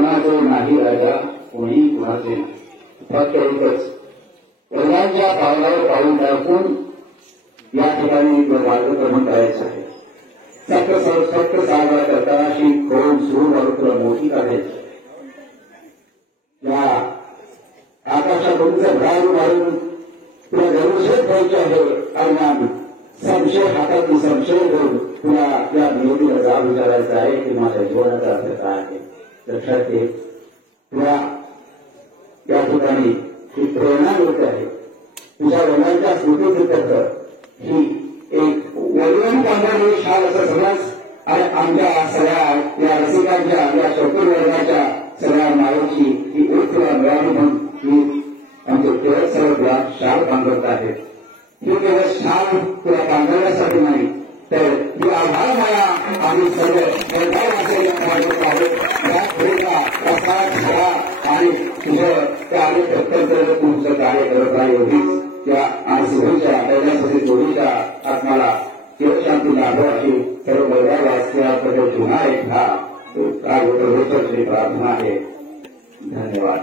कुणाचे नाही राजा, कोणी कुणाचे नाही. फक्त एकच, वडिलांच्या पावलावर पाऊल टाकून या ठिकाणी मार्गक्रमण करायचं आहे. सत्र साजरा करताना अशी खोल सुरू तुला मोठी काढायची. या आकाशातून भ्राग मारून तुला दरवर्षीच द्यायचे आहे. आणि संशय हातातून संशय घेऊन तुला या निवडीला जाब विचारायचा आहे की माझ्या जीवनाचा अर्थ काय आहे. लक्षात घे, तुला या ठिकाणी ही प्रेरणा मिळते आहे. तुझ्या वडिलांच्या स्मृतीप्रित्यर्थ ही एक वडिलांनी बांधलेली शाल असं समज. आणि आमच्या सगळ्या या रसिकांच्या, या शौकीन वर्गाच्या सगळ्या मायेची ही एक तुला मिळाली म्हणून ही आमचे केवळ सर्व तुला शाल बांधत आहेत. ही केवळ शाल तुला बांधण्यासाठी नाही, तर ही आभार माया आम्ही सर्व या पुढेचा प्रसाद घ्या आणि तुझं त्या आम्ही प्रत्यंत तुमचं कार्य करत आहे. एवढीच त्या आरसीच्या दैनासाठी जोडीच्या आत्माला केवळ शांती लाभो अशी सर्व वर्गावासियाबद्दल पुन्हा एकदा कार्य प्रार्थना आहे. धन्यवाद.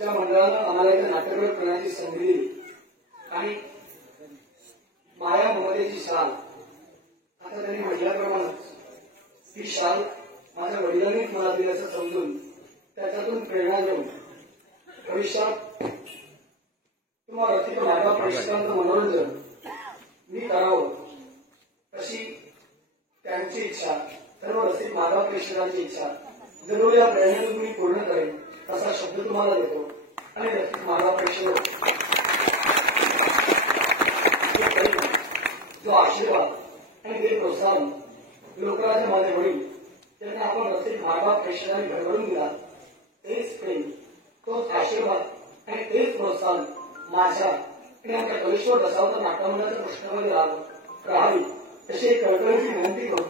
ज्या मंडळानं आम्हाला इथे नाट्यप्रयोग करण्याची संधी दिली आणि माया ममतेची शाल, आता त्यांनी म्हटल्याप्रमाणेच ही शाल माझ्या वडिलांनीच मला दिली असं समजून त्याच्यातून प्रेरणा घेऊन भविष्यात किंवा रसिक माझ्या प्रेक्षकांचं मनोरंजन मी करावं अशी त्यांची इच्छा, सर्व रसिक माधव प्रेक्षकांची इच्छा जरूर या प्रेरणेतून मी पूर्ण करेन असा शब्द तुम्हाला देतो. आणि रसिक माधव प्रेक्षक जो आशीर्वाद आणि ते प्रोत्साहन लोकराजे माझे वडील त्यांनी आपण रसिक माधव प्रेक्षकांनी घडवून दिला, तेच प्रेम, तोच आशीर्वाद आणि तेच प्रोत्साहन माझ्या आणि आमच्या कलेश्वर दशावतार नाट्यमंडळाच्या पृष्ठामध्ये राहावी अशी एक कळकळीची विनंती करून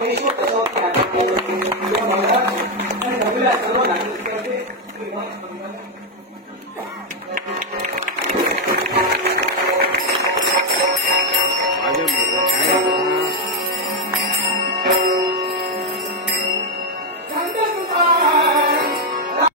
कलेश्वर दशावतार नाट्यमंडळ आणि नवीन सर्व नाट्यचित्रांचे माझ्या